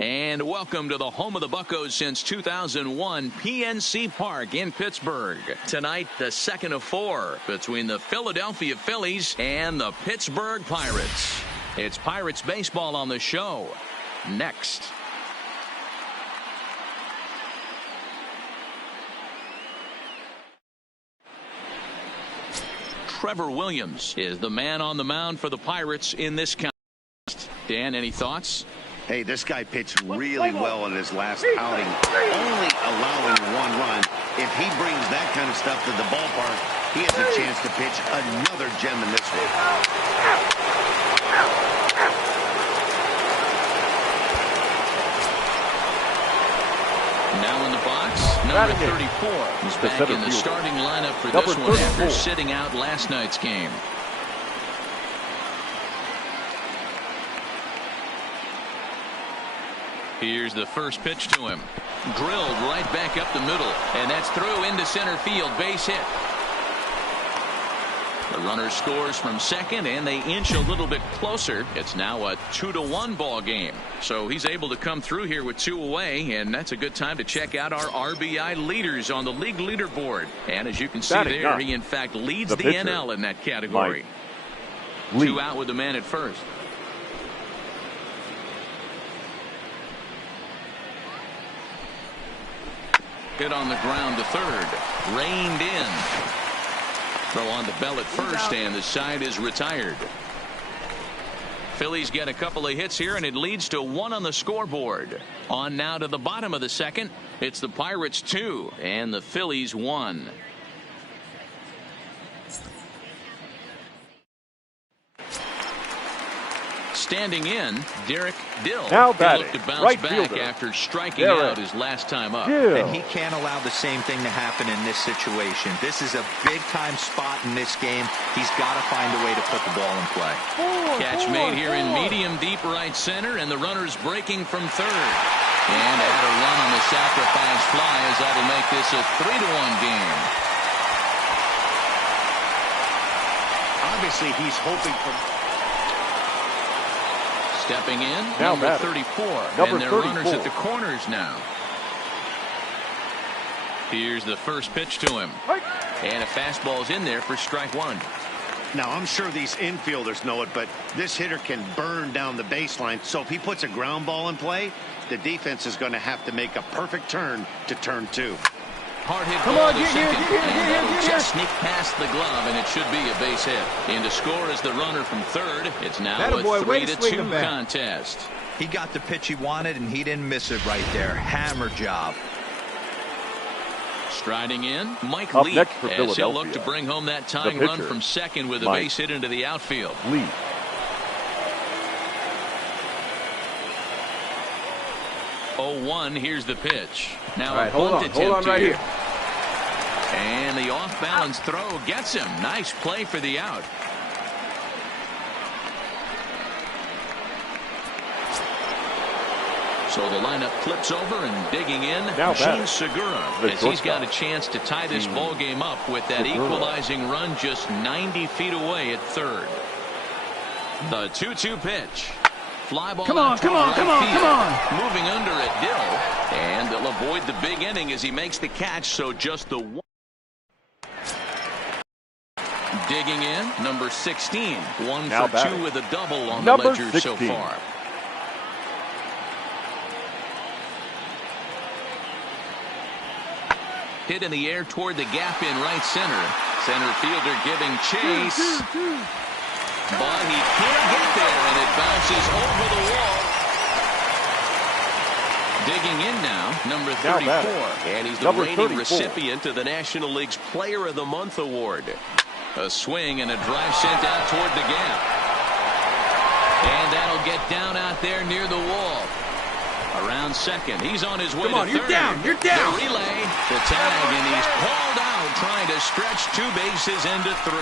And welcome to the home of the Buccos since 2001, PNC Park in Pittsburgh. Tonight, the second of 4 between the Philadelphia Phillies and the Pittsburgh Pirates. It's Pirates baseball on the show. Next. Trevor Williams is the man on the mound for the Pirates in this contest. Dan, any thoughts? Hey, this guy pitched really well in his last outing, only allowing 1 run. If he brings that kind of stuff to the ballpark, he has a chance to pitch another gem in this one. Now in the box, number 34. He's back in the starting lineup for this one after sitting out last night's game. Here's the first pitch to him. Drilled right back up the middle, and that's through into center field. Base hit. The runner scores from second, and they inch a little bit closer. It's now a 2-1 ball game. So he's able to come through here with 2 away, and that's a good time to check out our RBI leaders on the league leaderboard. And as you can see there, he in fact leads the NL in that category. 2 out with the man at first. Hit on the ground to third. Reined in. Throw on the bell at first, and the side is retired. Phillies get a couple of hits here, and it leads to 1 on the scoreboard. On now to the bottom of the second. It's the Pirates 2 and the Phillies 1. Standing in, Derek Dill. Now he looked to bounce back after striking out his last time up. And he can't allow the same thing to happen in this situation. This is a big-time spot in this game. He's got to find a way to put the ball in play. Catch made here in medium deep right center, and the runner's breaking from third. And add a run on the sacrifice fly, as that'll make this a 3-1 game. Obviously, he's hoping for... Stepping in, now number 34. And their runners at the corners now. Here's the first pitch to him. And a fastball's in there for strike 1. Now, I'm sure these infielders know it, but this hitter can burn down the baseline. So if he puts a ground ball in play, the defense is going to have to make a perfect turn to turn 2. Hard hit ball to second, and that'll just sneak past the glove, and it should be a base hit. In to score is the runner from third. It's now a 3-2 contest. He got the pitch he wanted, and he didn't miss it right there. Hammer job. Striding in, Mike Lee, as he'll look to bring home that tying run from second with a base hit into the outfield. Lee. 0-1, here's the pitch. Now a bunt attempt right here. And the off-balance throw gets him. Nice play for the out. So the lineup flips over, and digging in, Jean Segura, as he's got a chance to tie this ball game up with that equalizing run just 90 feet away at third. The 2-2 pitch. Fly ball. Come on. Moving under at Dill, and they'll avoid the big inning as he makes the catch. So just the 1. Digging in, number 16. 1 now for 2 with a double on the ledger 16. So far. Hit in the air toward the gap in right center. Center fielder giving chase. But he can't get there, and it bounces over the wall. Digging in now, number 34. And he's the reigning recipient of the National League's Player of the Month award. A swing and a drive sent out toward the gap. And that'll get down out there near the wall. Around second. He's on his way to third. You're down. The relay, the tag, and he's pulled out, trying to stretch 2 bases into 3.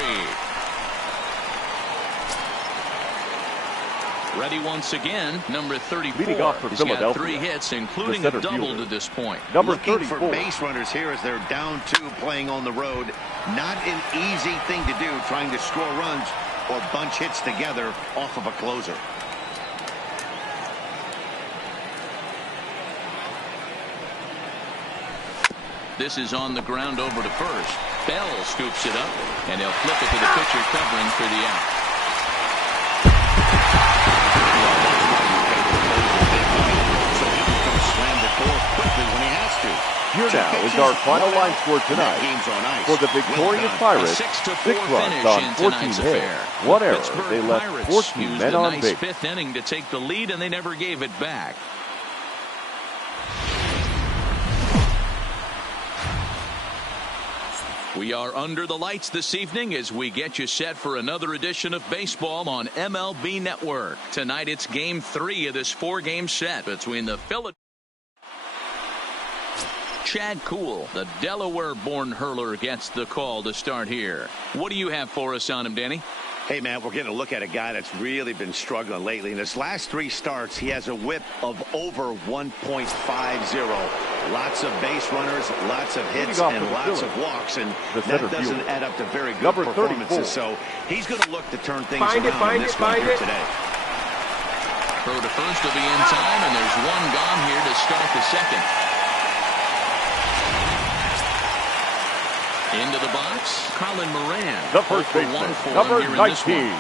Ready once again, number 34. Leading off for He's Philadelphia. got 3 hits, including a double to this point. Number Looking 34. for base runners here as they're down 2 playing on the road. Not an easy thing to do, trying to score runs or bunch hits together off of a closer. This is on the ground over to first. Bell scoops it up, and he'll flip it to the pitcher covering for the out. So he can come slam the door quickly when he has to. Here now is our final line score tonight. For the victorious Pirates, 6 runs on 14 hits, 1 error. They left 14 men on base. Fifth inning to take the lead, and they never gave it back. We are under the lights this evening as we get you set for another edition of baseball on MLB Network. Tonight it's Game 3 of this 4-game set between the Philadelphia. Chad Kuhl, the Delaware-born hurler, gets the call to start here. What do you have for us on him, Danny? Hey, man, we're getting a look at a guy that's really been struggling lately. In his last 3 starts, he has a whip of over 1.50. Lots of base runners, lots of hits, and lots of walks, and that doesn't add up to very good performances. So he's going to look to turn things around in this one here today. Throw to first will be in time, and there's one gone here to start the second. Into the box, Colin Moran. The first baseman, number 19,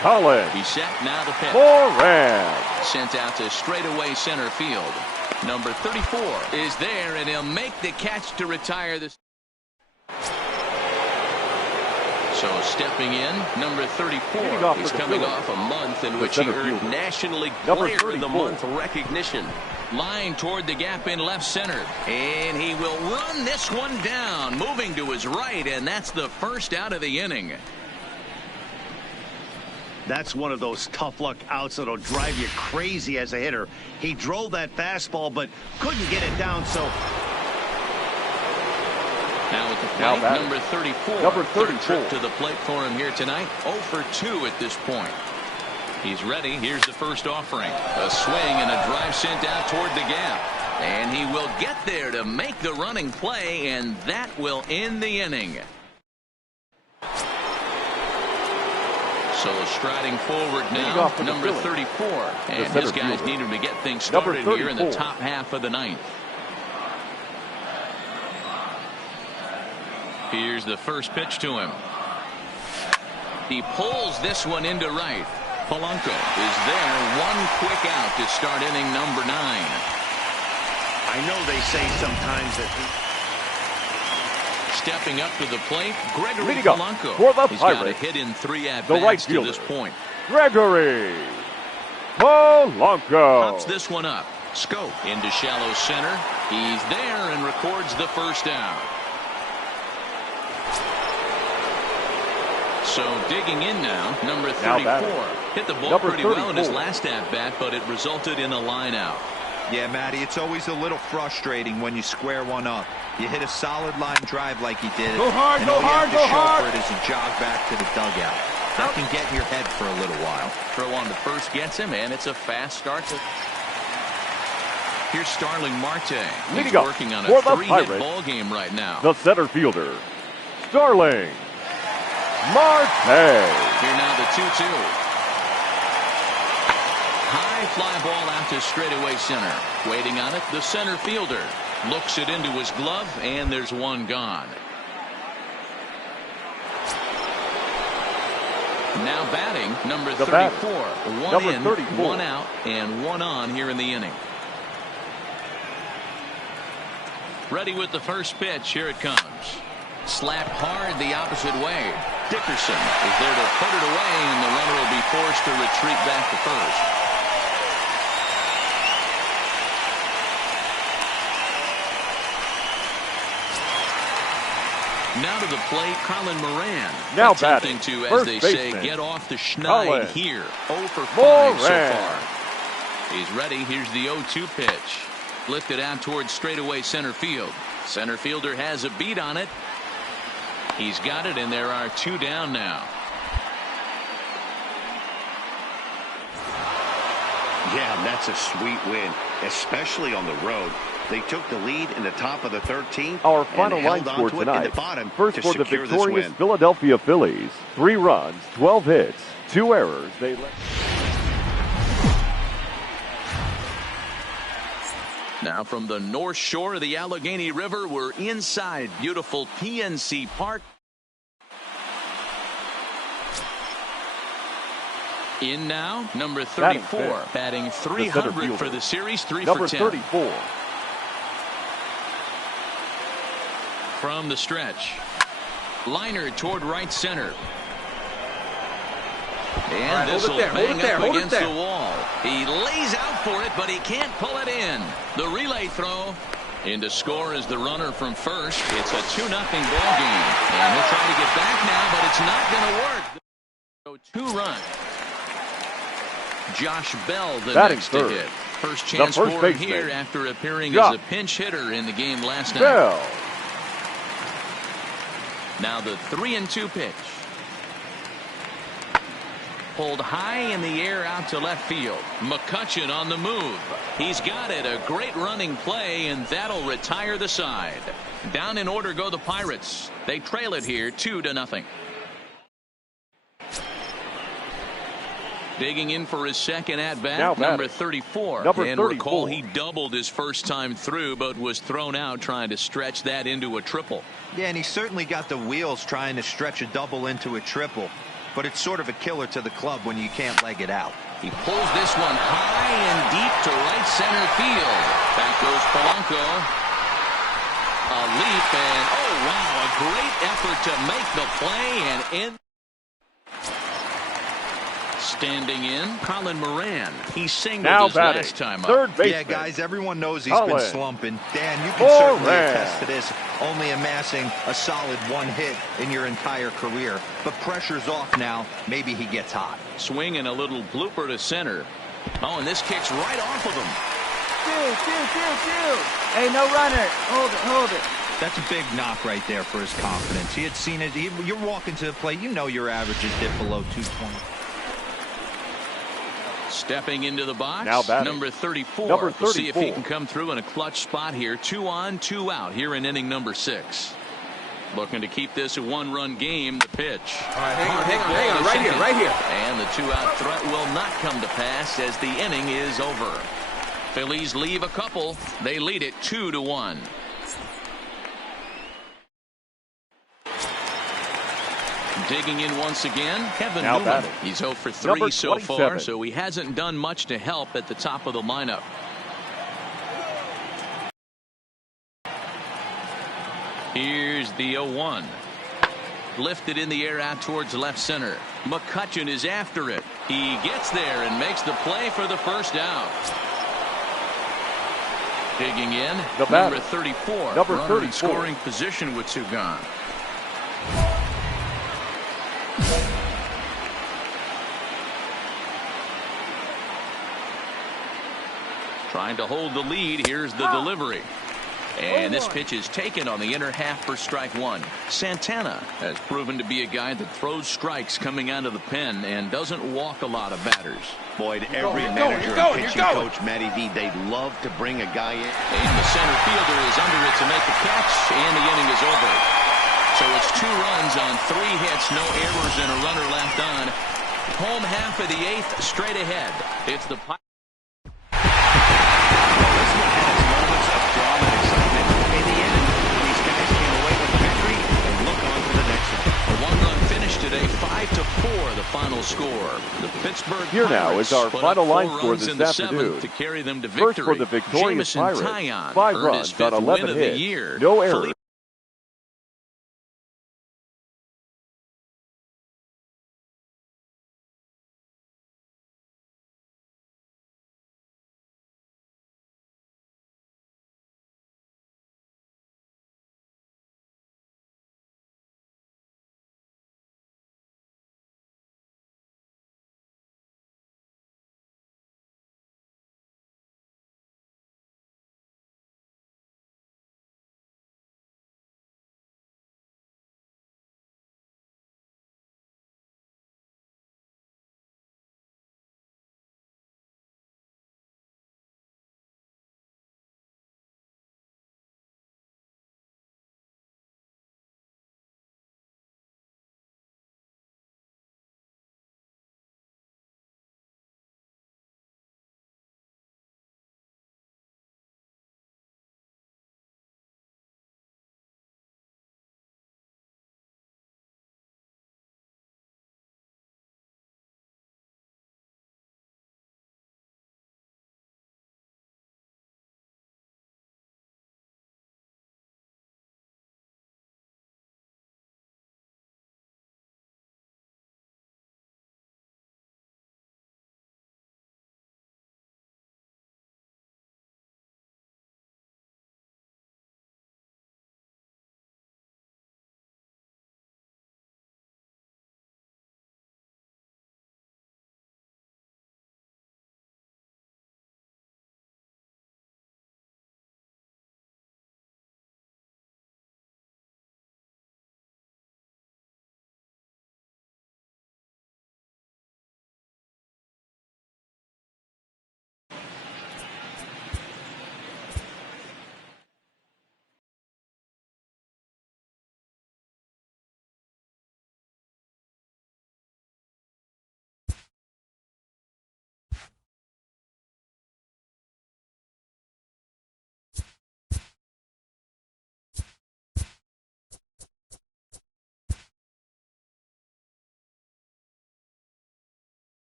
Colin. He's set now to pitch. Moran. Sent out to straightaway center field. Number 34 is there, and he'll make the catch to retire this. So stepping in, number 34 is coming off a month in which he earned National League Player of the Month recognition. Line toward the gap in left center, and he will run this one down, moving to his right, and that's the first out of the inning. That's one of those tough luck outs that'll drive you crazy as a hitter. He drove that fastball but couldn't get it down, so now at the plate, number 34. Third trip to the plate for him here tonight. 0 for 2 at this point. He's ready. Here's the first offering. A swing and a drive sent out toward the gap. And he will get there to make the running play, and that will end the inning. So striding forward now, number 34. And his guys need him to get things started here in the top half of the 9th. Here's the first pitch to him. He pulls this one into right. Polanco is there. One quick out to start inning number 9. I know they say sometimes that stepping up to the plate, Gregory Polanco. He's got a hit in 3 at-bats to this point. Gregory Polanco pops this one up. Scope into shallow center. He's there and records the first out. So digging in now, number 34. Hit the ball pretty well in his last at-bat, but it resulted in a line out. Yeah, Matty, it's always a little frustrating when you square one up. You hit a solid line drive like he did. Go hard, and go all hard, you have to go show hard. for it is a jog back to the dugout. That can get in your head for a little while. Throw on to first gets him, and it's a fast start. Here's Starling Marte. He's working on a 3-hit ball game right now. The center fielder, Starling Marte. Here now the 2-2. High fly ball out to straightaway center. Waiting on it, the center fielder looks it into his glove, and there's one gone. Now batting, number 34. One in, 1 out, and 1 on here in the inning. Ready with the first pitch. Here it comes. Slapped hard the opposite way. Dickerson is there to put it away, and the runner will be forced to retreat back to first. Now to the plate, Colin Moran. Now attempting batting, to, as first they baseman, say, get off the schneid here. 0 for 5 Moran. so far. He's ready. Here's the 0-2 pitch. Lifted out towards straightaway center field. Center fielder has a beat on it. He's got it, and there are 2 down now. Yeah, that's a sweet win, especially on the road. They took the lead in the top of the 13th. Our final line score tonight. First for the victorious Philadelphia Phillies. 3 runs, 12 hits, 2 errors. Now from the north shore of the Allegheny River, we're inside beautiful PNC Park. In now, number 34, batting 300 for the series, 3 for 10. Number 34. From the stretch, liner toward right center. And this will bang up against the wall. He lays out for it, but he can't pull it in. The relay throw. In to score is the runner from first. It's a 2-0 ball game. And he'll try to get back now, but it's not going to work. So 2 runs. Josh Bell, the next to hit. First chance for him here after appearing as a pinch hitter in the game last night. Bell. Now the 3-2 pitch. Pulled high in the air out to left field. McCutchen on the move. He's got it. A great running play, and that'll retire the side. Down in order go the Pirates. They trail it here 2-0. Digging in for his second at-bat, number 34. And recall he doubled his first time through, but was thrown out trying to stretch that into a triple. Yeah, and he certainly got the wheels trying to stretch a double into a triple. But it's sort of a killer to the club when you can't leg it out. He pulls this one high and deep to right center field. Back goes Polanco. A leap, and oh wow, a great effort to make the play and end. Standing in, Colin Moran. He singled his last time up. Third baseman. Yeah, guys, everyone knows he's been slumping. Dan, you can certainly attest to this, only amassing a solid 1 hit in your entire career. But pressure's off now. Maybe he gets hot. Swing and a little blooper to center. Oh, and this kicks right off of him. Hey, no runner. Hold it. That's a big knock right there for his confidence. He had seen it. You're walking to the plate. You know your average is dip below 220. Stepping into the box, number 34. Number 34. We'll see if he can come through in a clutch spot here. 2 on, 2 out here in inning number 6. Looking to keep this a 1-run game. The pitch. All right, hang on, right here. And the 2-out threat will not come to pass as the inning is over. Phillies leave a couple. They lead it 2-1. Digging in once again, Kevin Newman. He's 0 for 3 so far, so he hasn't done much to help at the top of the lineup. Here's the 0-1. Lifted in the air out towards left center. McCutchen is after it. He gets there and makes the play for the first out. Digging in, number 34. Number 34. In scoring position with 2 gone. Trying to hold the lead. Here's the delivery. And this pitch is taken on the inner half for strike 1. Santana has proven to be a guy that throws strikes coming out of the pen and doesn't walk a lot of batters. Boyd, every manager and pitching coach, Matty V, they'd love to bring a guy in. And the center fielder is under it to make the catch, and the inning is over. So it's 2 runs on 3 hits, no errors, and a runner left on. Home half of the 8th, straight ahead. It's the today, 5-4, the final score. The Pittsburgh Here now Pirates is our final line score this afternoon. To carry them to victory. First for the victorious Jamison Pirates, Taillon 5 runs on 11 hits, no errors.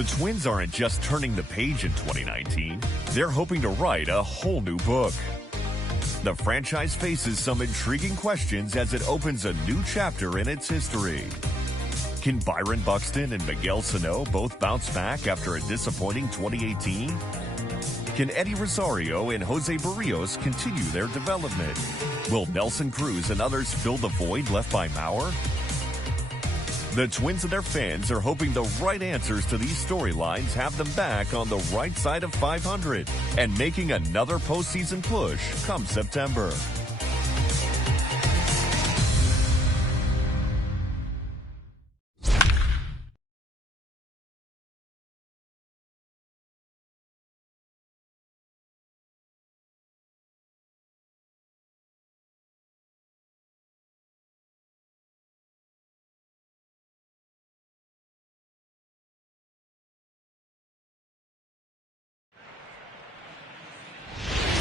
The Twins aren't just turning the page in 2019, they're hoping to write a whole new book. The franchise faces some intriguing questions as it opens a new chapter in its history. Can Byron Buxton and Miguel Sano both bounce back after a disappointing 2018? Can Eddie Rosario and Jose Barrios continue their development? Will Nelson Cruz and others fill the void left by Mauer? The Twins and their fans are hoping the right answers to these storylines have them back on the right side of 500 and making another postseason push come September.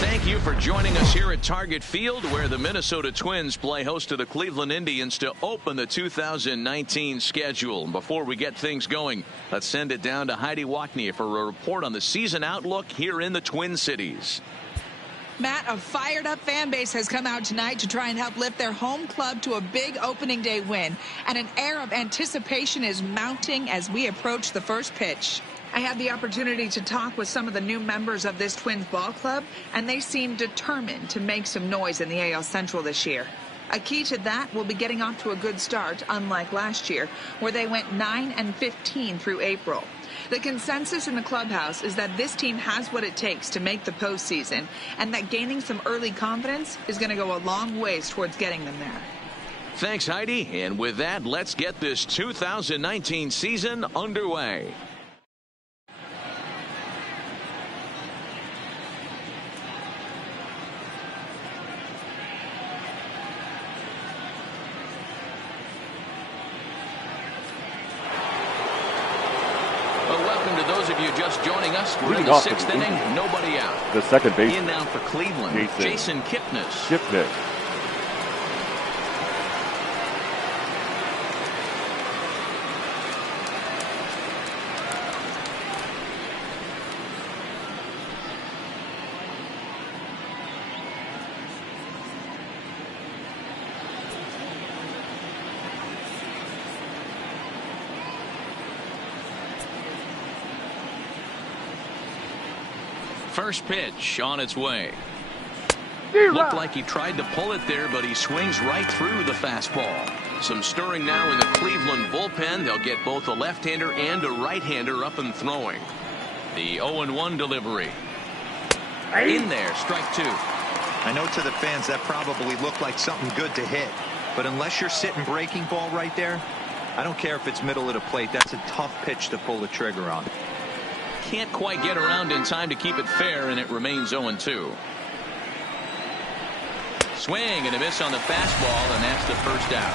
Thank you for joining us here at Target Field, where the Minnesota Twins play host to the Cleveland Indians to open the 2019 schedule. And before we get things going, let's send it down to Heidi Wackney for a report on the season outlook here in the Twin Cities. Matt, a fired-up fan base has come out tonight to try and help lift their home club to a big opening day win. And an air of anticipation is mounting as we approach the first pitch. I had the opportunity to talk with some of the new members of this Twins ball club, and they seem determined to make some noise in the AL Central this year. A key to that will be getting off to a good start, unlike last year, where they went 9-15 through April. The consensus in the clubhouse is that this team has what it takes to make the postseason, and that gaining some early confidence is going to go a long ways towards getting them there. Thanks, Heidi. And with that, let's get this 2019 season underway. Those of you just joining us, we're in the sixth inning, nobody out. The second base. In now for Cleveland, Jason Kipnis. First pitch on its way. Looked like he tried to pull it there, but he swings right through the fastball. Some stirring now in the Cleveland bullpen. They'll get both a left-hander and a right-hander up and throwing. The 0-1 delivery. In there, strike two. I know to the fans that probably looked like something good to hit, but unless you're sitting breaking ball right there, I don't care if it's middle of the plate. That's a tough pitch to pull the trigger on. Can't quite get around in time to keep it fair, and it remains 0-2. Swing and a miss on the fastball, and that's the first out.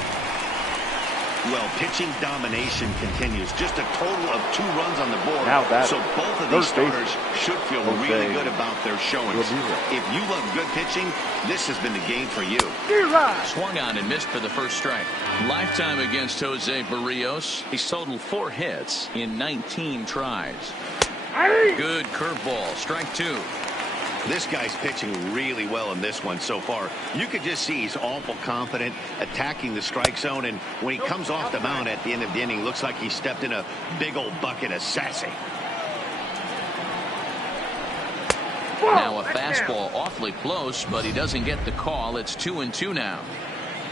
Well, pitching domination continues. Just a total of 2 runs on the board. So both of these starters should feel really good about their showings. If you love good pitching, this has been the game for you. Swung on and missed for the first strike. Lifetime against Jose Barrios. He's totaled 4 hits in 19 tries. Good curveball, strike 2. This guy's pitching really well in this one so far. You could just see he's awful confident attacking the strike zone, and when he comes off the mound at the end of the inning, looks like he stepped in a big old bucket of sassy. Now a fastball awfully close, but he doesn't get the call. It's 2-2 now.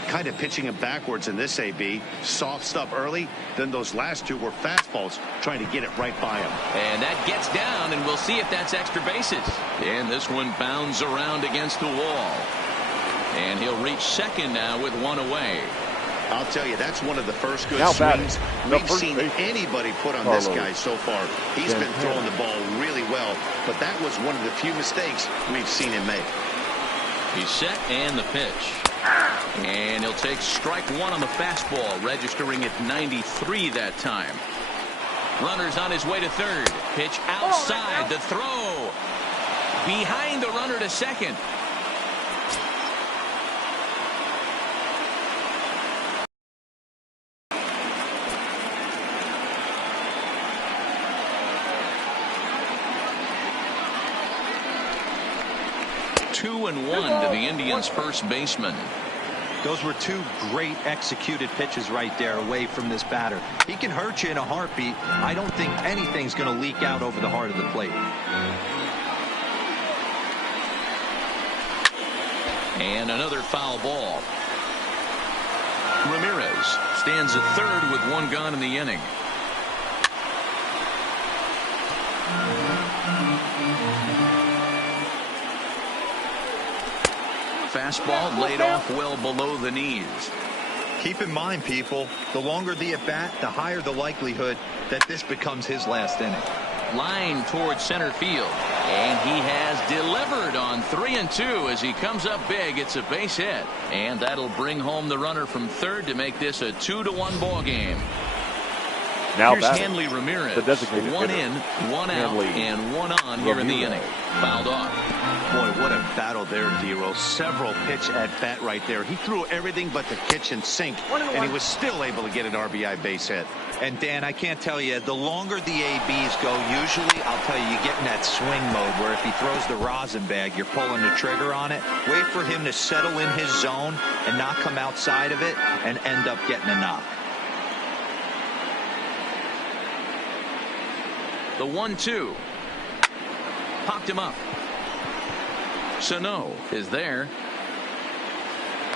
Kind of pitching him backwards in this AB. Soft stuff early, then those last 2 were fastballs, trying to get it right by him. And that gets down, and we'll see if that's extra bases. And this one bounds around against the wall. And he'll reach second now with 1 away. I'll tell you, that's one of the first good swings we've seen anybody put on this guy so far. He's been throwing the ball really well, but that was one of the few mistakes we've seen him make. He's set, and the pitch. And he'll take strike 1 on the fastball, registering at 93 that time. Runner's on his way to third. Pitch outside, the throw. Behind the runner to second. 2-1 to the Indians' first baseman. Those were two great executed pitches right there away from this batter. He can hurt you in a heartbeat. I don't think anything's going to leak out over the heart of the plate. And another foul ball. Ramirez stands at third with one gone in the inning. Fastball laid off well below the knees. Keep in mind, people, the longer the at-bat, the higher the likelihood that this becomes his last inning. Line towards center field. And he has delivered on 3-2 as he comes up big. It's a base hit. And that'll bring home the runner from third to make this a 2-1 ball game. Now here's Hanley Ramirez. The designated one in, one out, and one on here in the inning. Fouled off. Boy, what a battle there, D-Rose. Several pitch at bat right there. He threw everything but the kitchen sink, and he was still able to get an RBI base hit. And Dan, I can't tell you, the longer the ABs go, usually, I'll tell you, you get in that swing mode where if he throws the rosin bag, you're pulling the trigger on it. Wait for him to settle in his zone and not come outside of it and end up getting a knock. The 1-2. Popped him up. Sano is there.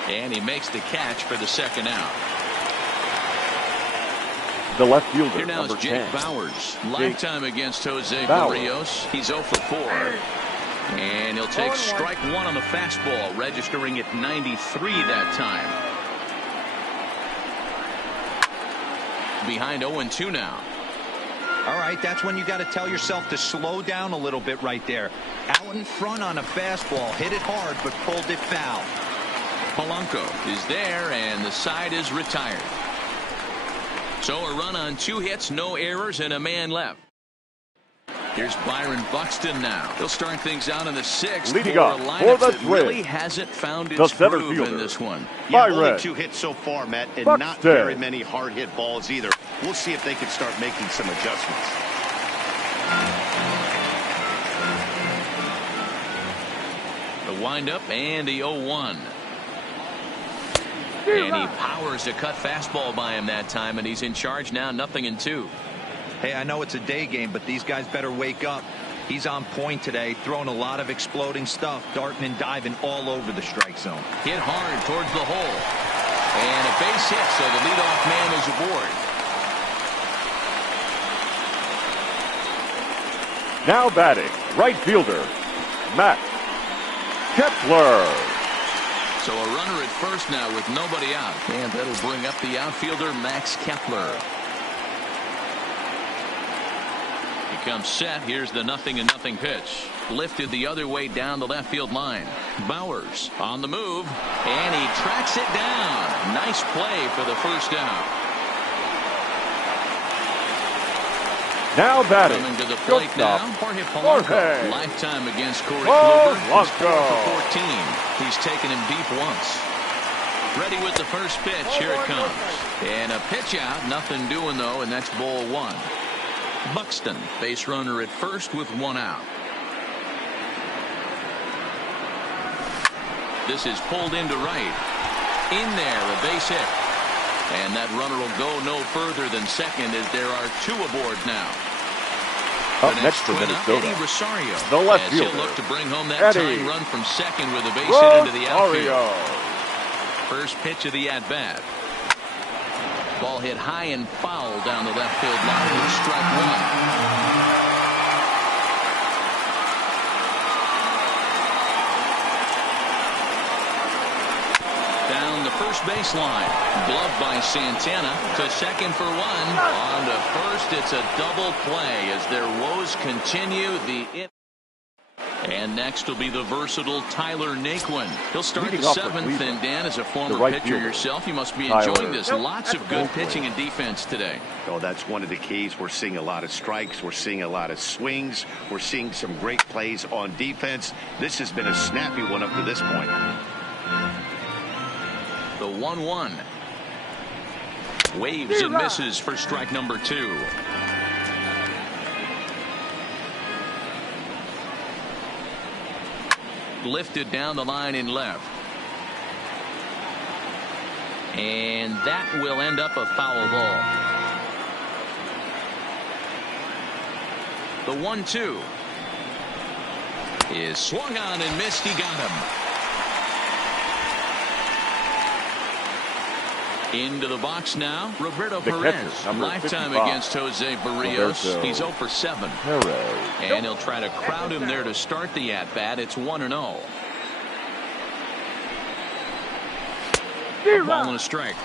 And he makes the catch for the second out. The left fielder, here now is Jake 10. Bauers. Lifetime against Jose Barrios. He's 0 for 4. And he'll take strike one on the fastball, registering at 93 that time. Behind 0-2 now. All right, that's when you got to tell yourself to slow down a little bit right there. Out in front on a fastball, hit it hard, but pulled it foul. Polanco is there, and the side is retired. So a run on 2 hits, no errors, and a man left. Here's Byron Buxton now. He'll start things out in the 6th. Leading off for the Twins. Really hasn't found its groove in this one. Yeah, only 2 hits so far, Matt, and Buxton. Not very many hard hit balls either. We'll see if they can start making some adjustments. The windup and the 0-1. And he powers a cut fastball by him that time, and he's in charge now, 0-2. Hey, I know it's a day game, but these guys better wake up. He's on point today, throwing a lot of exploding stuff, darting and diving all over the strike zone. Hit hard towards the hole. And a base hit, so the leadoff man is aboard. Now batting, right fielder, Max Kepler. So a runner at first now with nobody out. And that'll bring up the outfielder, Max Kepler. He comes set. Here's the 0-0 pitch. Lifted the other way down the left field line. Bauers on the move. And he tracks it down. Nice play for the first out. Now batting. Coming to the plate now. Jorge Polanco. Lifetime against Corey Kluber. He's 4 for 14. He's taken him deep once. Ready with the first pitch. Here it comes. And a pitch out. Nothing doing though, and that's ball 1. Buxton, base runner at first with 1 out. This is pulled into right. In there, a base hit. And that runner will go no further than second as there are 2 aboard now. Up next for Minnesota, Eddie Rosario. the left fielder. He'll look to bring home that tying run from second with a base hit into the outfield. First pitch of the at-bat. Ball hit high and foul down the left field line with strike 1. Down the first baseline. Gloved by Santana to second for 1. On to first, it's a double play as their woes continue. And next will be the versatile Tyler Naquin. He'll start the 7th, and Dan, as a former pitcher yourself, you must be enjoying this. Lots of good pitching and defense today. Oh, that's one of the keys. We're seeing a lot of strikes. We're seeing a lot of swings. We're seeing some great plays on defense. This has been a snappy one up to this point. The 1-1. Waves and misses for strike number 2. lifted down the line in left. And that will end up a foul ball. The 1-2 is swung on and missed. He got him. Into the box now, Roberto Perez. Lifetime against Jose Barrios. He's 0 for 7. And he'll try to crowd him there to start the at-bat. It's 1-0. Ball and a strike.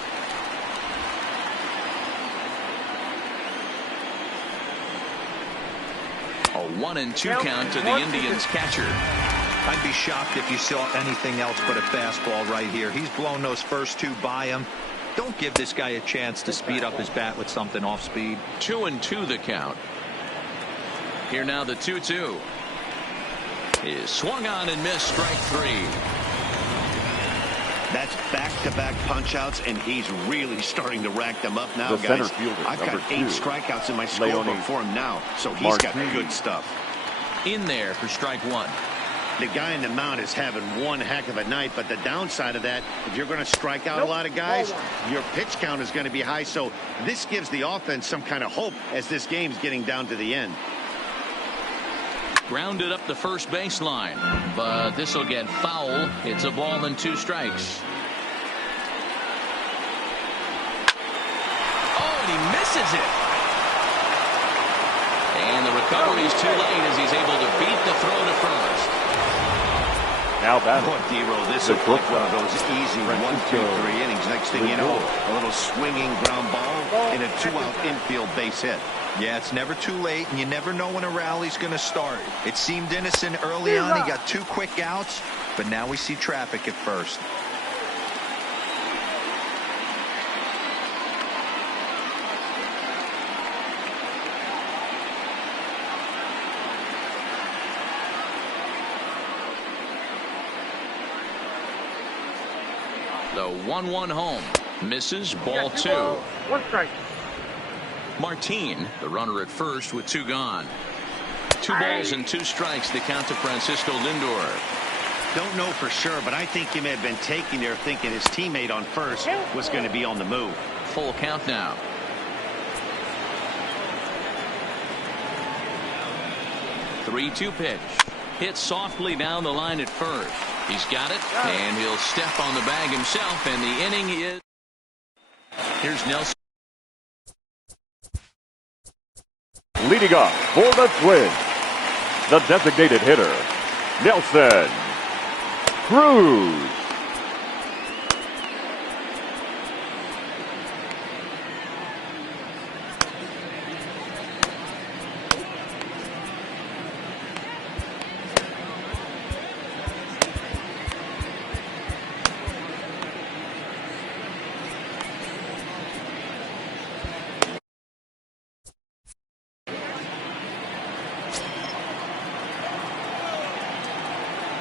A 1-2 count to the Indians catcher. I'd be shocked if you saw anything else but a fastball right here. He's blown those first two by him. Don't give this guy a chance to speed up his bat with something off speed. 2-2 the count. Here now the 2-2 is swung on and missed. Strike 3. That's back-to-back punch-outs, and he's really starting to rack them up now, guys. I've got 8 strikeouts in my scorebook for him now, so he's got good stuff. In there for strike 1. The guy in the mound is having one heck of a night, but the downside of that, if you're going to strike out a lot of guys, your pitch count is going to be high. So this gives the offense some kind of hope as this game's getting down to the end. Grounded up the first baseline, but this will get foul. It's a ball and 2 strikes. Oh, and he misses it. And the recovery's too late as he's able to beat the throw to first. Now batting. Boy, D-Roll, this is like one of those easy 1-2-3 innings. Next thing you know, a little swinging ground ball and a 2-out infield base hit. Yeah, it's never too late, and you never know when a rally's going to start. It seemed innocent early on. He got 2 quick outs, but now we see traffic at first. The 1-1 home. Misses. Ball 2. 1 strike. Martin, the runner at first with 2 gone. 2 balls and 2 strikes. The count to Francisco Lindor. Don't know for sure, but I think he may have been taking there thinking his teammate on first was going to be on the move. Full count now. The 3-2 pitch. Hit softly down the line at first. He's got it, and he'll step on the bag himself, and the inning is... Here's Nelson. Leading off for the Twins, the designated hitter, Nelson Cruz.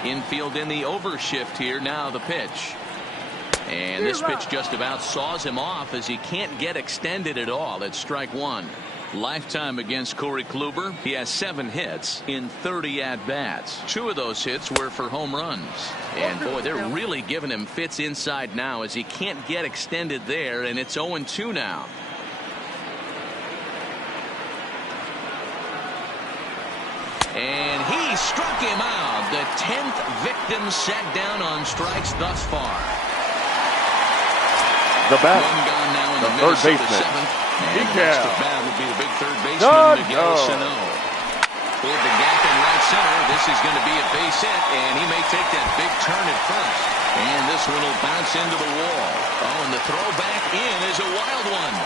Infield in the overshift here. Now the pitch. And this pitch just about saws him off as he can't get extended at all. It's strike 1. Lifetime against Corey Kluber. He has 7 hits in 30 at-bats. 2 of those hits were for home runs. And boy, they're really giving him fits inside now as he can't get extended there, and it's 0-2 now. And he struck him out. The 10th victim set down on strikes thus far. The bat. 1 gone now in the third baseman. 7th. And next to bat would be the big third baseman, Miguel Sano. Toward the gap in right center. This is going to be a base hit, and he may take that big turn at first. And this one will bounce into the wall. Oh, and the throw back in is a wild one.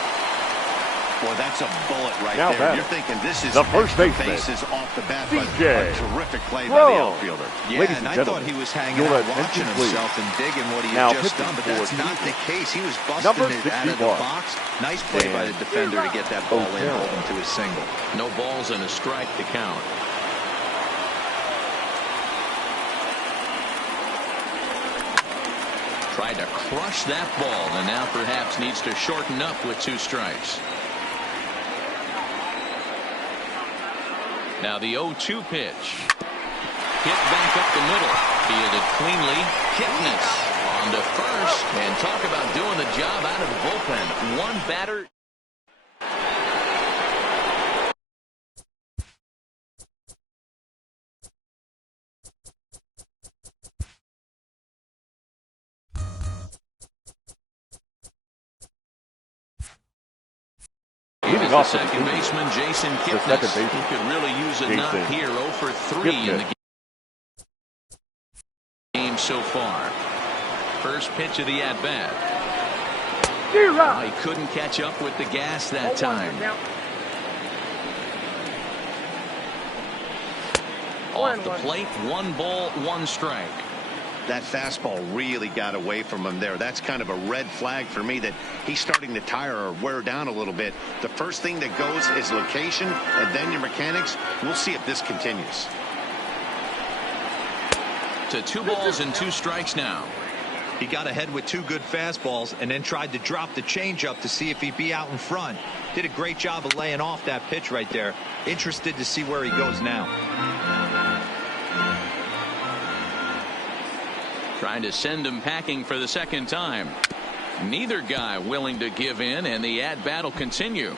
Boy, that's a bullet right now there. You're thinking this is the first baseman. Bases off the bat, but CJ a terrific play by the outfielder. Yeah, and I thought he was hanging out watching himself and digging what he had just done, but that's not the case. He was busting it out of the box. Nice play by the defender to get that ball in, hold him to his single. No balls and a strike to count. Tried to crush that ball, and now perhaps needs to shorten up with 2 strikes. Now the 0-2 pitch. hit back up the middle. Fielded cleanly. Kipnis on to first. And talk about doing the job out of the bullpen. One batter. The second baseman, Jason Kipnis. He could really use a knock here. 0 for 3 in the game so far. First pitch of the at-bat. He couldn't catch up with the gas that time. Off the plate, 1 ball, 1 strike. That fastball really got away from him there. That's kind of a red flag for me that he's starting to tire or wear down a little bit. The first thing that goes is location and then your mechanics. We'll see if this continues. To 2 balls and 2 strikes now. He got ahead with 2 good fastballs and then tried to drop the changeup to see if he'd be out in front. Did a great job of laying off that pitch right there. Interested to see where he goes now. Trying to send him packing for the second time. Neither guy willing to give in, and the at-bat will continue.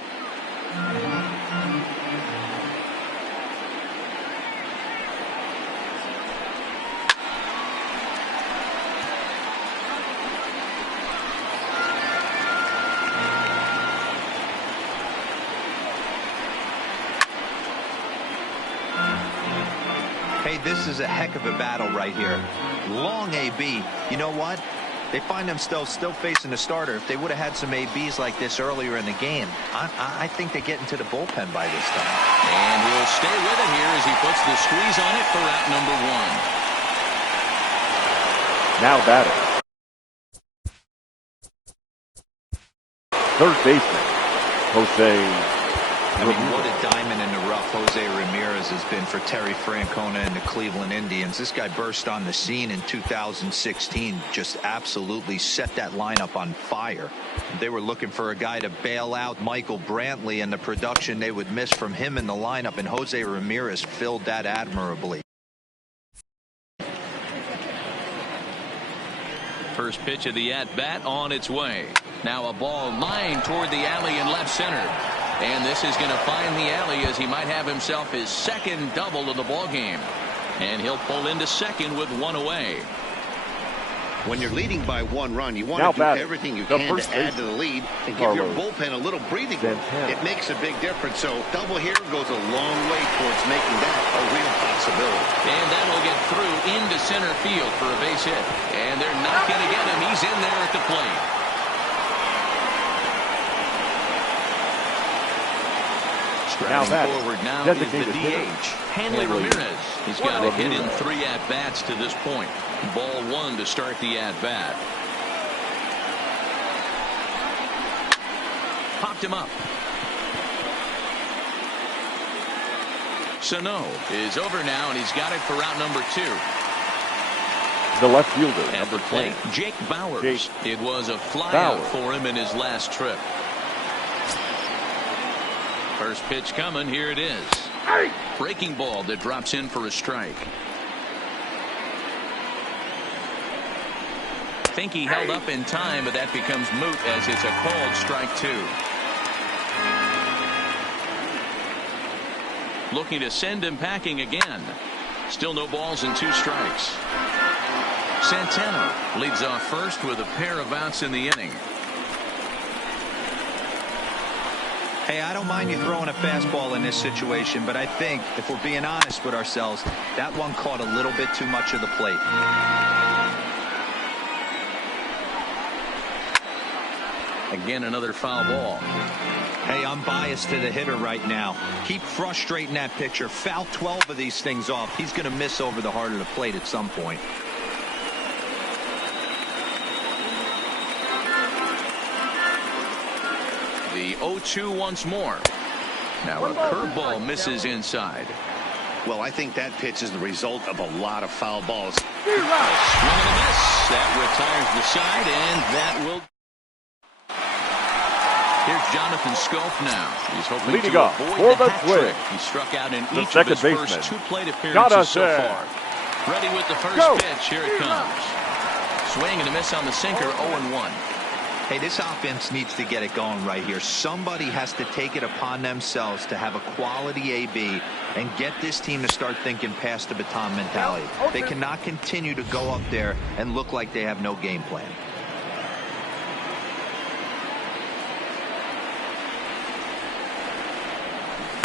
Hey, this is a heck of a battle right here. Long AB. You know what? They find themselves still facing the starter. If they would have had some ABs like this earlier in the game, I think they get into the bullpen by this time. And he'll stay with it here as he puts the squeeze on it for out number 1. Now batting. Third baseman, Jose. I mean, what a diamond in the rough Jose Ramirez has been for Terry Francona and the Cleveland Indians. This guy burst on the scene in 2016, just absolutely set that lineup on fire. They were looking for a guy to bail out Michael Brantley, and the production they would miss from him in the lineup, and Jose Ramirez filled that admirably. First pitch of the at-bat on its way. Now a ball lined toward the alley in left center. And this is going to find the alley as he might have himself his second double of the ball game. And he'll pull into second with 1 away. When you're leading by 1 run, you want to do everything you can to add to the lead and give your bullpen a little breathing room. It makes a big difference. So double here goes a long way towards making that a real possibility. And that'll get through into center field for a base hit. And they're not going to get him. He's in there at the plate. Now forward now is the DH, Hanley Ramirez. He's got a hit in 3 at-bats to this point. Ball 1 to start the at-bat. Popped him up. Sano is over now, and he's got it for out number 2. The left fielder, at number the plate, Jake Bauers. It was a flyout for him in his last trip. First pitch coming. Here it is. Breaking ball that drops in for a strike. I think he held up in time, but that becomes moot as it's a called strike 2. Looking to send him packing again. Still no balls and 2 strikes. Santana leads off first with a pair of outs in the inning. Hey, I don't mind you throwing a fastball in this situation, but I think, if we're being honest with ourselves, that one caught a little bit too much of the plate. Again, another foul ball. Hey, I'm biased to the hitter right now. Keep frustrating that pitcher. Foul 12 of these things off. He's going to miss over the heart of the plate at some point. The 0-2 once more. Now a curveball misses inside. Well, I think that pitch is the result of a lot of foul balls. Swing and a miss. That retires the side, and that will. Here's Jonathan Schoaf now. He's hoping to avoid the hat trick. He struck out in each of his first 2 plate appearances so far. Ready with the first pitch. Here it comes. Swing and a miss on the sinker. 0-1. Hey, this offense needs to get it going right here. Somebody has to take it upon themselves to have a quality AB and get this team to start thinking past the baton mentality. They cannot continue to go up there and look like they have no game plan.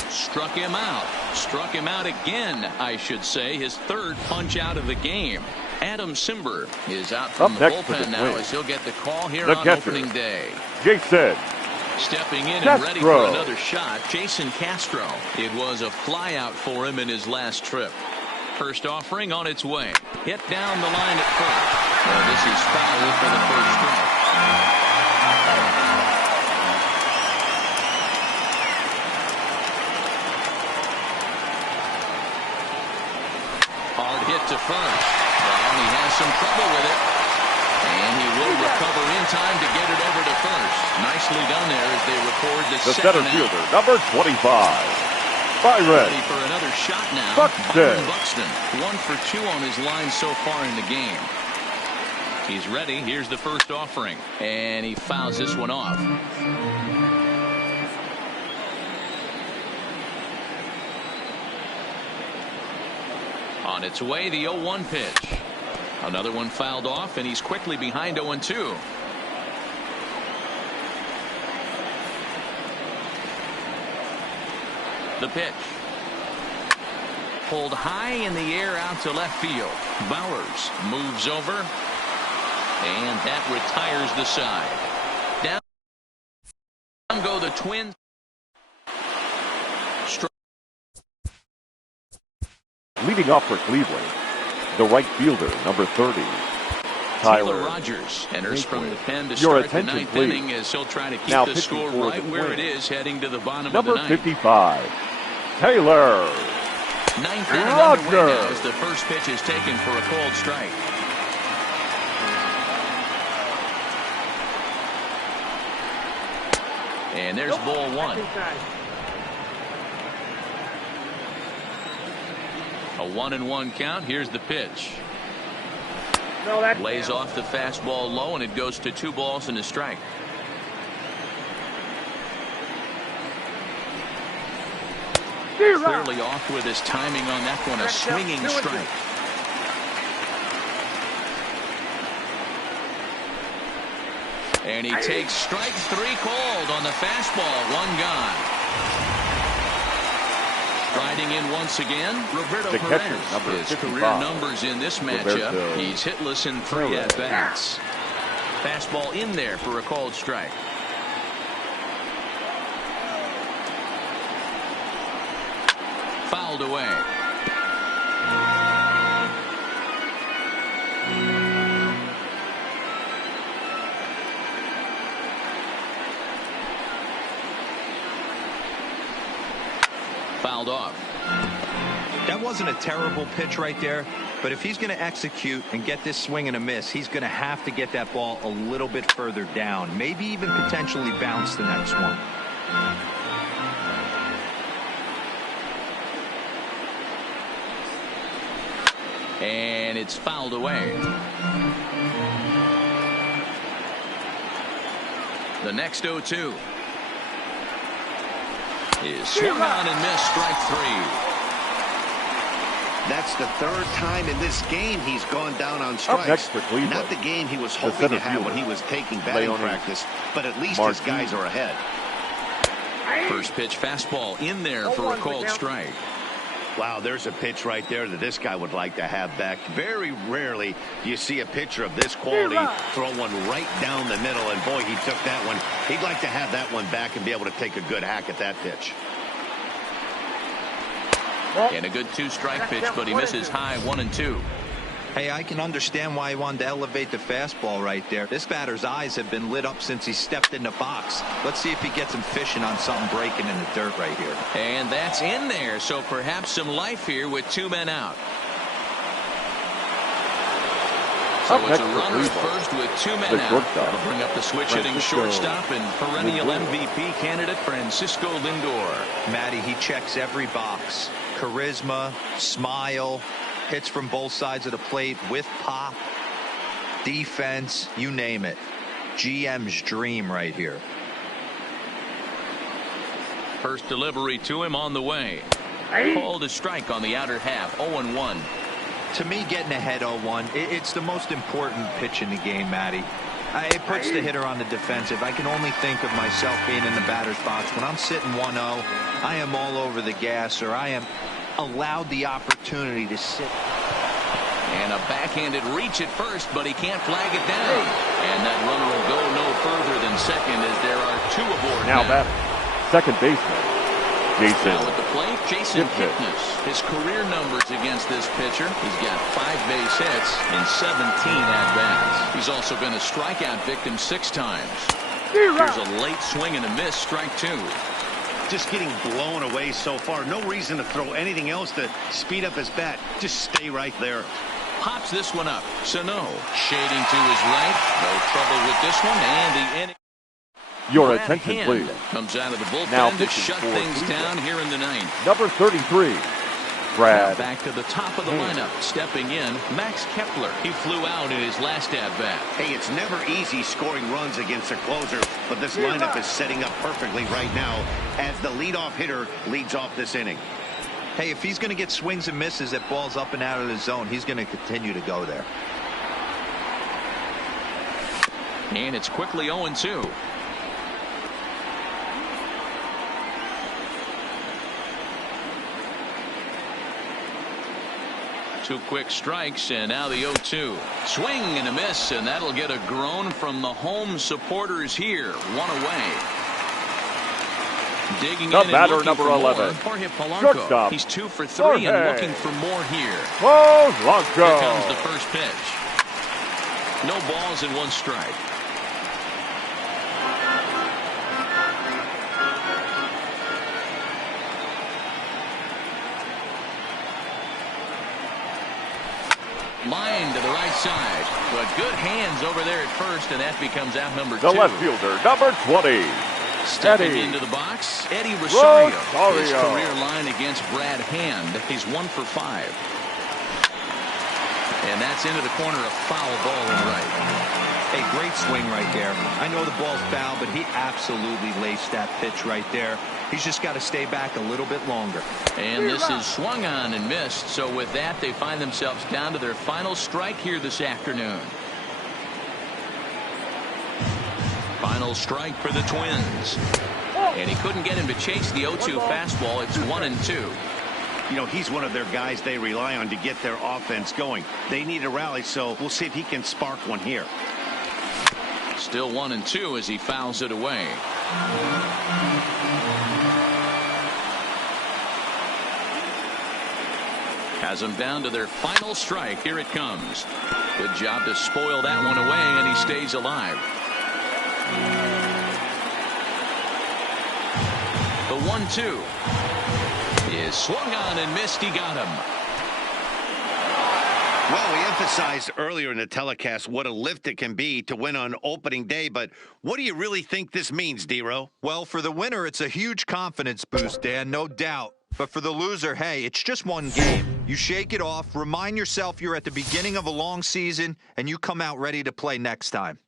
Struck him out. Struck him out again, I should say. His third punch out of the game. Adam Cimber is out from the bullpen now as he'll get the call here on opening day. Jason stepping in and ready for another shot. Jason Castro. It was a flyout for him in his last trip. First offering on its way. Hit down the line at first. Well, this is foul for the first strike. Hard hit to first. And he has some trouble with it. And he will recover in time to get it over to first. Nicely done there as they record the center fielder, number 25. Byron. Ready for another shot now. Buxton. 1 for 2 on his line so far in the game. He's ready. Here's the first offering. And he fouls this one off. On its way, the 0-1 pitch. Another one fouled off, and he's quickly behind 0-2. The pitch. Pulled high in the air out to left field. Bowers moves over, and that retires the side. Down go the Twins. Leading off for Cleveland, the right fielder, number 30, Tyler Rogers enters from the pen to start the ninth inning as he'll try to keep the score right where it is heading to the bottom of the ninth. Number 55, Taylor Ninth inning underway now as the first pitch is taken for a called strike. And there's ball one. A 1-1 count. Here's the pitch. Lays off the fastball low, and it goes to 2 balls and a strike. Clearly off with his timing on that one. A swinging strike. And he takes strike 3 called on the fastball. 1 gone. Riding in once again, Roberto Perez. His career numbers in this matchup. He's hitless in 3 at-bats. Fastball in there for a called strike. Fouled away. Fouled off. That wasn't a terrible pitch right there, but if he's going to execute and get this swing and a miss, he's going to have to get that ball a little bit further down, maybe even potentially bounce the next one. And it's fouled away. The next 0-2 is swung on and missed. Strike 3. That's the 3rd time in this game he's gone down on strikes. Not the game he was hoping to have when he was taking batting practice, but at least his guys are ahead. First pitch fastball in there for a called strike. Wow, there's a pitch right there that this guy would like to have back. Very rarely do you see a pitcher of this quality throw one right down the middle, and boy, he took that one. He'd like to have that one back and be able to take a good hack at that pitch. And a good 2-strike pitch, but he misses high 1-2. Hey, I can understand why he wanted to elevate the fastball right there. This batter's eyes have been lit up since he stepped in the box. Let's see if he gets him fishing on something breaking in the dirt right here. And that's in there, so perhaps some life here with 2 men out. So it's a runner at first with 2 men out. That'll bring up the switch-hitting shortstop and perennial MVP candidate Francisco Lindor. Matty, he checks every box. Charisma, smile, hits from both sides of the plate with pop, defense, you name it. GM's dream right here. First delivery to him on the way. Called a strike on the outer half. 0-1. To me, getting ahead 0-1, it's the most important pitch in the game, Matty. It puts the hitter on the defensive. I can only think of myself being in the batter's box. When I'm sitting 1-0, I am all over the gas, or I am allowed the opportunity to sit. And a backhanded reach at first, but he can't flag it down. And that runner will go no further than second as there are two aboard now. Batting, second baseman, Jason. Now at the plate, Jason Kipnis. His career numbers against this pitcher, he's got 5 base hits and 17 at-bats. He's also been a strikeout victim 6 times. Here's a late swing and a miss, strike 2. Just getting blown away so far. No reason to throw anything else to speed up his bat. Just stay right there. Pops this one up. Sano shading to his right. No trouble with this one. And the inning. Your Brad attention, Hand please. Comes out of the bullpen now to shut things down here in the 9th. Number 33, Brad. Now back to the top of the lineup. Stepping in, Max Kepler. He flew out in his last at-bat. Hey, it's never easy scoring runs against a closer, but this lineup is setting up perfectly right now as the leadoff hitter leads off this inning. Hey, if he's going to get swings and misses at balls up and out of the zone, he's going to continue to go there. And it's quickly 0-2. Two quick strikes, and now the 0-2. Swing and a miss, and that'll get a groan from the home supporters here. 1 away. Digging the in batter, and number 11. Jorge Polanco. Shortstop. He's 2 for 3 and looking for more here. Polanco. Here comes the first pitch. No balls and 1 strike. Line to the right side, but good hands over there at first, and that becomes out number 2. The left fielder, number 20. Stepping into the box, Eddie Rosario. His career line against Brad Hand. He's 1 for 5. And that's into the corner, a foul ball in right. Hey, great swing right there. I know the ball's foul, but he absolutely laced that pitch right there. He's just got to stay back a little bit longer. And this is swung on and missed. So with that, they find themselves down to their final strike here this afternoon. Final strike for the Twins. And he couldn't get him to chase the 0-2 fastball. It's 1-2. You know, he's one of their guys they rely on to get their offense going. They need a rally, so we'll see if he can spark one here. Still 1-2 as he fouls it away. Has them down to their final strike. Here it comes. Good job to spoil that one away, and he stays alive. The 1-2 is swung on and missed. He got him. Well, we emphasized earlier in the telecast what a lift it can be to win on opening day, but what do you really think this means, D-Row? Well, for the winner, it's a huge confidence boost, Dan, no doubt. But for the loser, hey, it's just one game. You shake it off, remind yourself you're at the beginning of a long season, and you come out ready to play next time.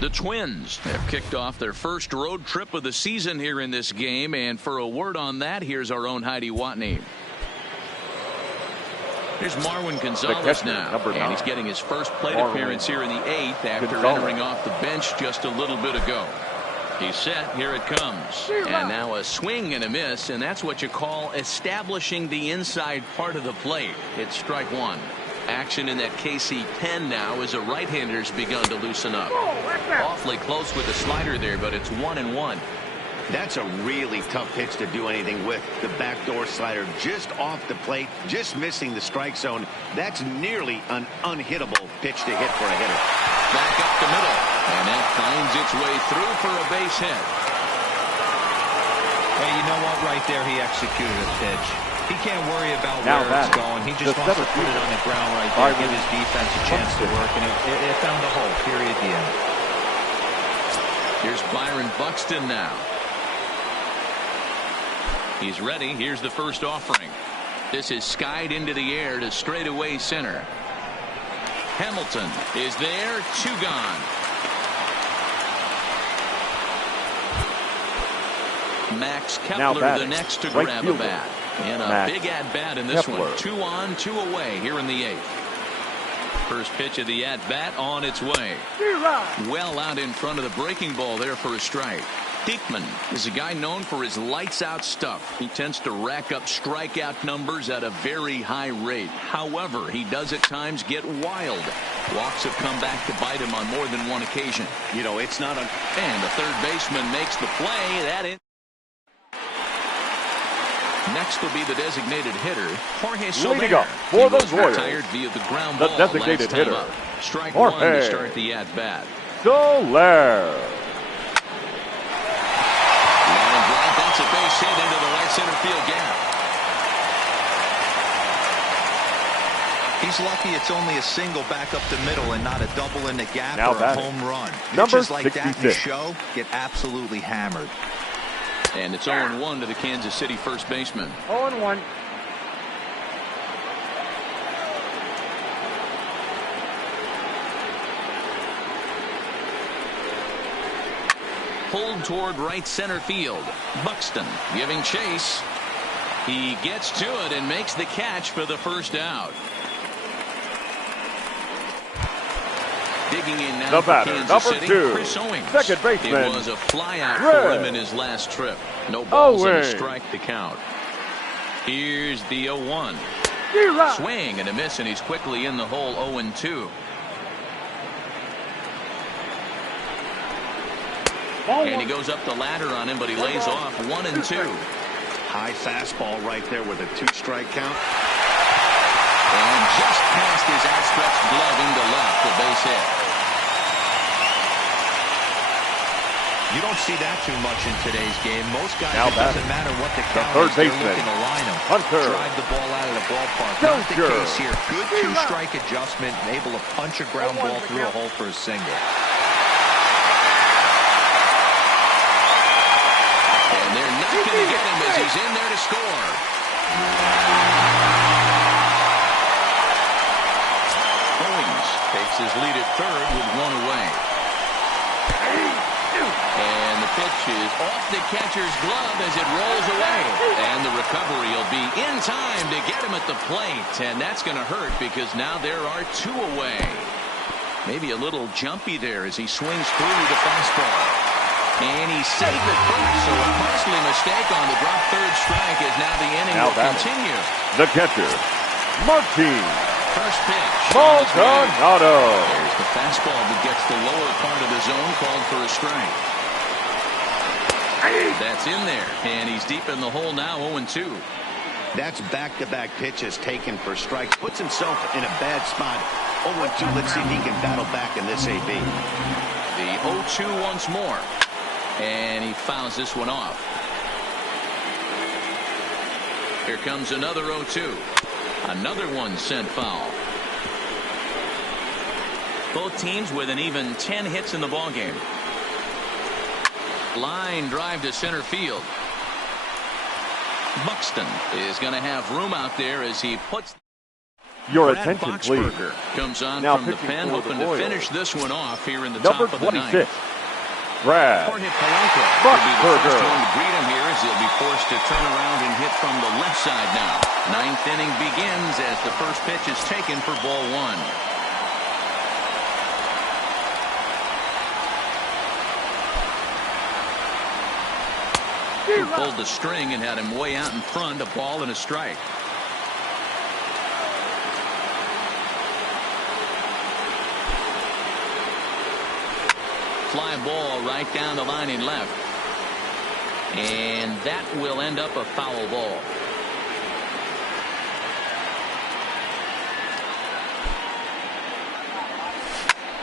The Twins have kicked off their first road trip of the season here in this game, and for a word on that, here's our own Heidi Watney. Here's Marwin Gonzalez now, and he's getting his first plate appearance here in the 8th after entering off the bench just a little bit ago. He's set. Here it comes. And now a swing and a miss, and that's what you call establishing the inside part of the plate. It's strike 1. Action in that KC pen now as a right-hander's begun to loosen up. Awfully close with the slider there, but it's 1-1. That's a really tough pitch to do anything with. The backdoor slider just off the plate, just missing the strike zone. That's nearly an unhittable pitch to hit for a hitter. Back up the middle, and that finds its way through for a base hit. Hey, you know what? Right there, he executed a pitch. He can't worry about where it's going. He just wants to put it on the ground right there, give his defense a chance to work, and it found a hole. Period. The end. Here's Byron Buxton now. He's ready. Here's the first offering. This is skied into the air to straightaway center. Hamilton is there. 2 gone. Max Kepler the next to grab a bat. And a big at-bat in this one. 2 on, 2 away here in the 8th. First pitch of the at-bat on its way. Well out in front of the breaking ball there for a strike. Diekman is a guy known for his lights-out stuff. He tends to rack up strikeout numbers at a very high rate. However, he does at times get wild. Walks have come back to bite him on more than one occasion. You know, it's not a... And the third baseman makes the play. Next will be the designated hitter, Jorge Soler. Leading up for the Royals, retired via the ground ball. The designated hitter, up. Strike Jorge 1 to start the at-bat. Soler. That's a base hit into the right center field gap. He's lucky it's only a single back up the middle and not a double in the gap now or a home run. Number Pitches like 66. that in the show get absolutely hammered. And it's 0-1 to the Kansas City first baseman. 0-1. Pulled toward right center field. Buxton giving chase. He gets to it and makes the catch for the first out. Digging in now the for batter, Kansas number City, 2, Chris Owings. second baseman. It was a flyout for him in his last trip. No balls and a strike to count. Here's the 0-1. Swing and a miss, and he's quickly in the hole. 0-2. And he goes up the ladder on him, but he lays off 1-2. High fastball right there with a 2-strike count. And just past his outstretched glove into left, the base hit. You don't see that too much in today's game. Most guys, it doesn't matter what the count is, they're looking to line them. Drive the ball out of the ballpark. Not the case here. Good 2-strike adjustment, able to punch a ground ball through a hole for a single. And they're not going to get him as he's in there to score. Owings takes his lead at third with 1 away. And the pitch is off the catcher's glove as it rolls away. And the recovery will be in time to get him at the plate. And that's going to hurt because now there are 2 away. Maybe a little jumpy there as he swings through the fastball. And he saved it first, so a costly mistake on the drop third strike as now the inning will continue. The catcher, Martin. First pitch. Maldonado. There's the fastball that gets the lower part of the zone, called for a strike. That's in there, and he's deep in the hole now, 0-2. That's back-to-back pitches taken for strikes. Puts himself in a bad spot. 0-2. Let's see if he can battle back in this AB. The 0-2 once more. And he fouls this one off. Here comes another 0-2. Another one sent foul. Both teams with an even 10 hits in the ballgame. Line drive to center field. Buxton is going to have room out there as he puts. Your Brad attention, please. Comes on now from the pen, hoping to finish this one off here in the number top of the 26. ninth. Brad Jorge Polanco will be the first one to greet him here as he'll be forced to turn around and hit from the left side now. Ninth inning begins as the first pitch is taken for ball 1. Who pulled the string and had him way out in front, a ball and a strike. fly ball right down the line in left. And that will end up a foul ball.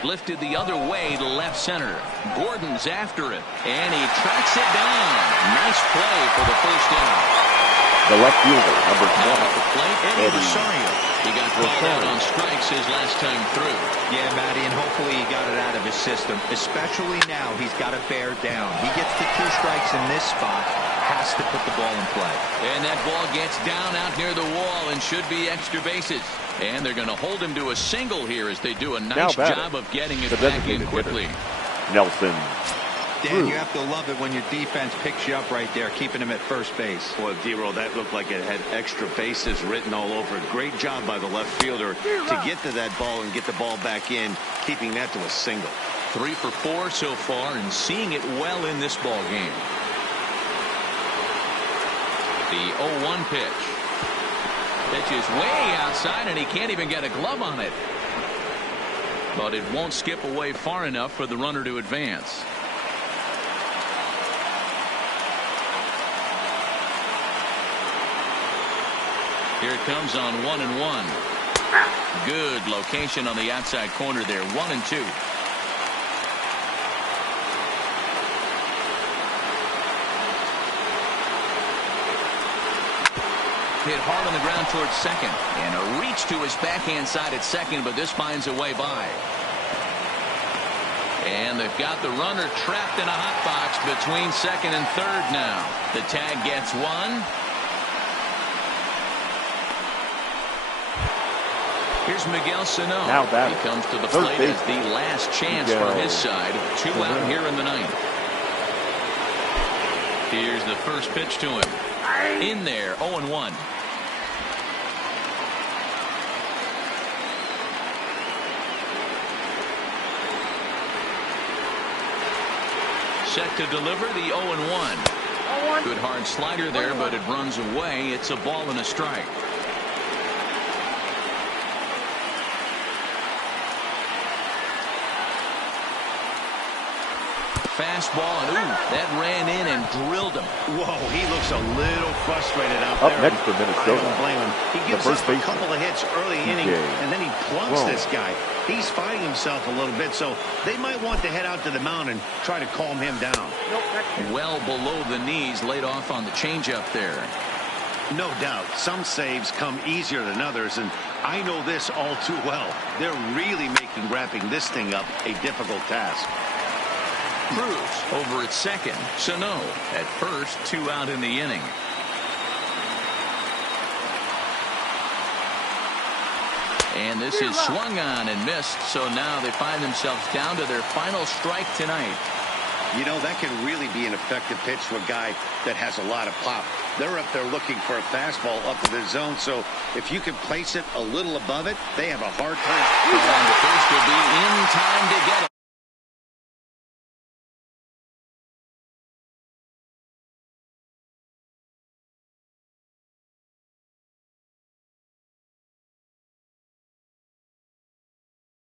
Lifted the other way to left center. Gordon's after it, and he tracks it down. Nice play for the first down. The left fielder, number 12. At the plate, Eddie Rosario. He got called out on strikes his last time through. Yeah, Matty, and hopefully he got it out of his system. Especially now, he's got to bear down. He gets the 2 strikes in this spot, has to put the ball in play. And that ball gets down out near the wall and should be extra bases. And they're going to hold him to a single here as they do a nice job of getting it back in quickly. Nelson. Dan, you have to love it when your defense picks you up right there, keeping him at first base. Boy, D-Roll, that looked like it had extra bases written all over it. Great job by the left fielder to get to that ball and get the ball back in, keeping that to a single. 3 for 4 so far and seeing it well in this ball game. The 0-1 pitch. Pitch is way outside and he can't even get a glove on it. But it won't skip away far enough for the runner to advance. Here it comes on 1-1. Good location on the outside corner there. 1-2. Hit hard on the ground towards second. And a reach to his backhand side at second, but this finds a way by. And they've got the runner trapped in a hot box between second and third now. The tag gets 1. Here's Miguel Sano. He comes to the plate as the last chance for his side. 2 out here in the 9th. Here's the first pitch to him. In there, 0-1. Set to deliver the 0-1. Good hard slider there, but it runs away. It's a ball and a strike. Fastball, and ooh, that ran in and drilled him. Whoa, he looks a little frustrated out there. Up next for Minnesota. I don't blame him. He gives up a couple of hits early inning, and then he plunks this guy. He's fighting himself a little bit, so they might want to head out to the mound and try to calm him down. Well below the knees, laid off on the changeup there. No doubt, some saves come easier than others, and I know this all too well. They're really making wrapping this thing up a difficult task. Cruz over at second. Sano at first. 2 out in the inning. And this is swung on and missed. So now they find themselves down to their final strike tonight. You know, that can really be an effective pitch to a guy that has a lot of pop. They're up there looking for a fastball up in the zone. So if you can place it a little above it, they have a hard time. And the first will be in time to get it.